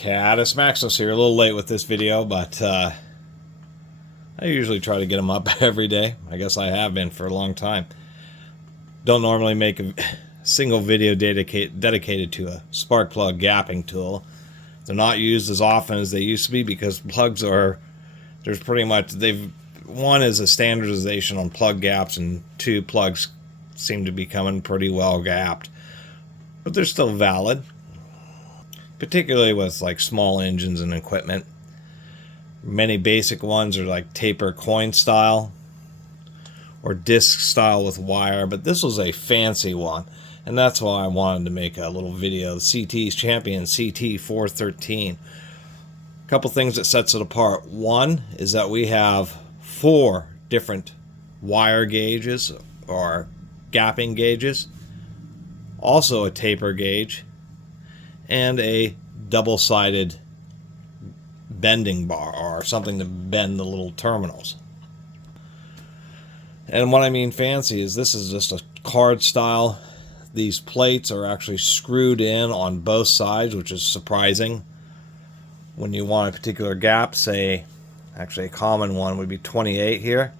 Catus, Maximus here, a little late with this video, but I usually try to get them up every day. I guess I have been for a long time. Don't normally make a single video dedicated to a spark plug gapping tool. They're not used as often as they used to be because plugs are, there's pretty much, one is a standardization on plug gaps, and two, plugs seem to be coming pretty well gapped. But they're still valid, particularly with like small engines and equipment. Many basic ones are like taper coin style or disc style with wire, but this was a fancy one, and that's why I wanted to make a little video. The CT's Champion CT413. A couple things that sets it apart. One is that we have 4 different wire gauges or gapping gauges, also a taper gauge, and a double-sided bending bar, or something to bend the little terminals. And what I mean fancy is this is just a card style. These plates are actually screwed in on both sides, which is surprising. When you want a particular gap, say, actually a common one would be 28 here.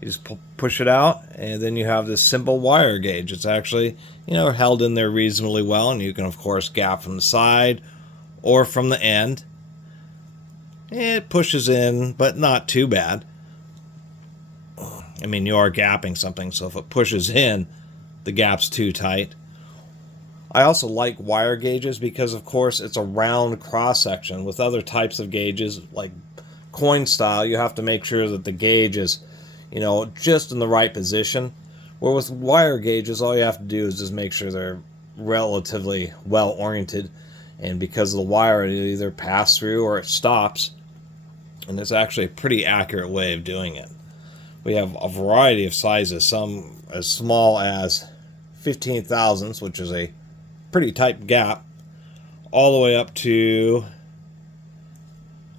You just push it out, and then you have this simple wire gauge. It's actually, held in there reasonably well, and you can, of course, gap from the side or from the end. It pushes in, but not too bad. I mean, you are gapping something, so if it pushes in, the gap's too tight. I also like wire gauges because, of course, it's a round cross-section. With other types of gauges, like coin style, you have to make sure that the gauge is just in the right position. Where with wire gauges, all you have to do is just make sure they're relatively well oriented, and because of the wire, it either passes through or it stops, and it's actually a pretty accurate way of doing it. We have a variety of sizes, some as small as 15 thousandths, which is a pretty tight gap, all the way up to,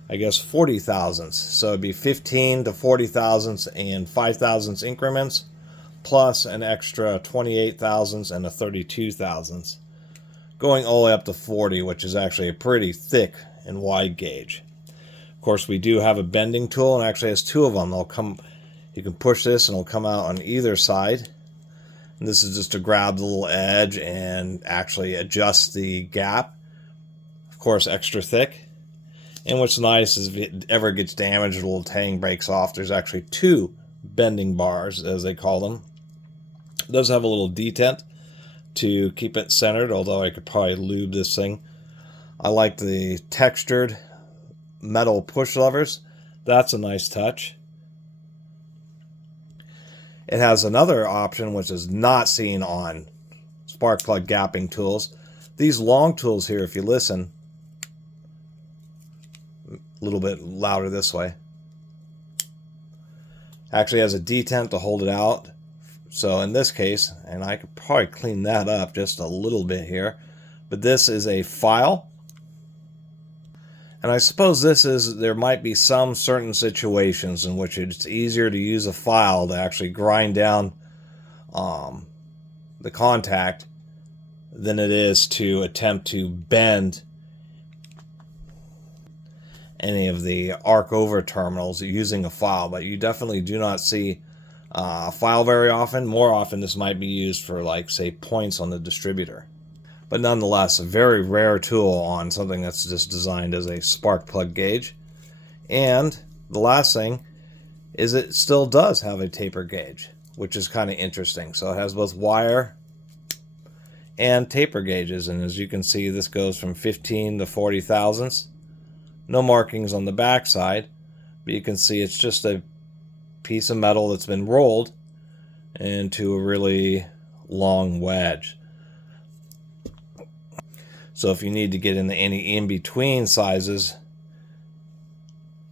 I guess, 40 thousandths. So it'd be 15 to 40 thousandths and 5 thousandths increments, plus an extra 28 thousandths and a 32 thousandths, going all the way up to 40, which is actually a pretty thick and wide gauge. Of course, we do have a bending tool, and actually has 2 of them. They'll come. You can push this, and it'll come out on either side. And this is just to grab the little edge and actually adjust the gap. Of course, extra thick. And what's nice is if it ever gets damaged, the little tang breaks off. There's actually 2 bending bars, as they call them. It does have a little detent to keep it centered, although I could probably lube this thing. I like the textured metal push levers. That's a nice touch. It has another option which is not seen on spark plug gapping tools. These long tools here, if you listen, a little bit louder this way, actually has a detent to hold it out. So in this case, and I could probably clean that up just a little bit here, but this is a file. And I suppose there might be some certain situations in which it's easier to use a file to actually grind down the contact than it is to attempt to bend any of the arc over terminals using a file. But you definitely do not see a file very often. More often this might be used for, like, say, points on the distributor. But nonetheless, a very rare tool on something that's just designed as a spark plug gauge. And the last thing is it still does have a taper gauge, which is kind of interesting. So it has both wire and taper gauges, and as you can see, this goes from 15 to 40 thousandths. No markings on the back side, but you can see it's just a piece of metal that's been rolled into a really long wedge. So if you need to get into any in-between sizes,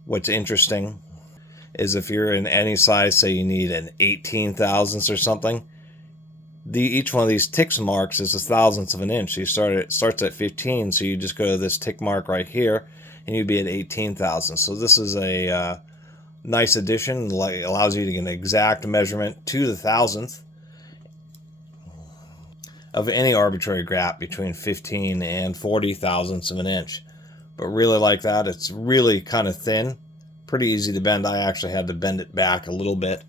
what's interesting is if you're in any size, say you need an 18 thousandths or something, each one of these tick marks is a thousandth of an inch. So it starts at 15, so you just go to this tick mark right here, and you'd be at 18 thousandths. So this is a nice addition. It allows you to get an exact measurement to the thousandth of any arbitrary gap between 15 and 40 thousandths of an inch. but really like that. It's really kind of thin, pretty easy to bend. I actually had to bend it back a little bit,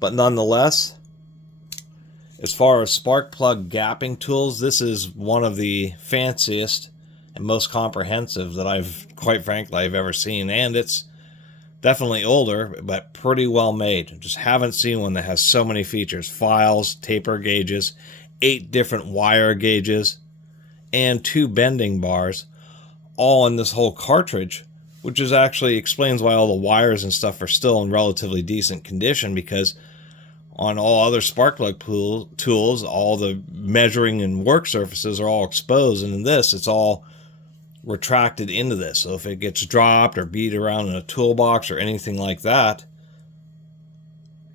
but nonetheless, as far as spark plug gapping tools, this is one of the fanciest and most comprehensive that quite frankly, I've ever seen. And it's definitely older, but pretty well made. Just haven't seen one that has so many features. Files, taper gauges, 8 different wire gauges, and 2 bending bars, all in this whole cartridge, which is actually explains why all the wires and stuff are still in relatively decent condition, because on all other spark plug tools, all the measuring and work surfaces are all exposed, and in this, it's all retracted into this. So if it gets dropped or beat around in a toolbox or anything like that,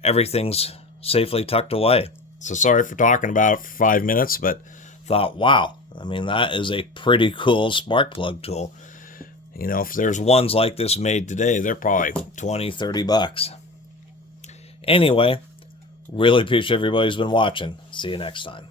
everything's safely tucked away. So sorry for talking about it for 5 minutes, but thought, wow, I mean, that is a pretty cool spark plug tool. You know, if there's ones like this made today, they're probably 20, 30 bucks. Anyway, really appreciate everybody who's been watching. See you next time.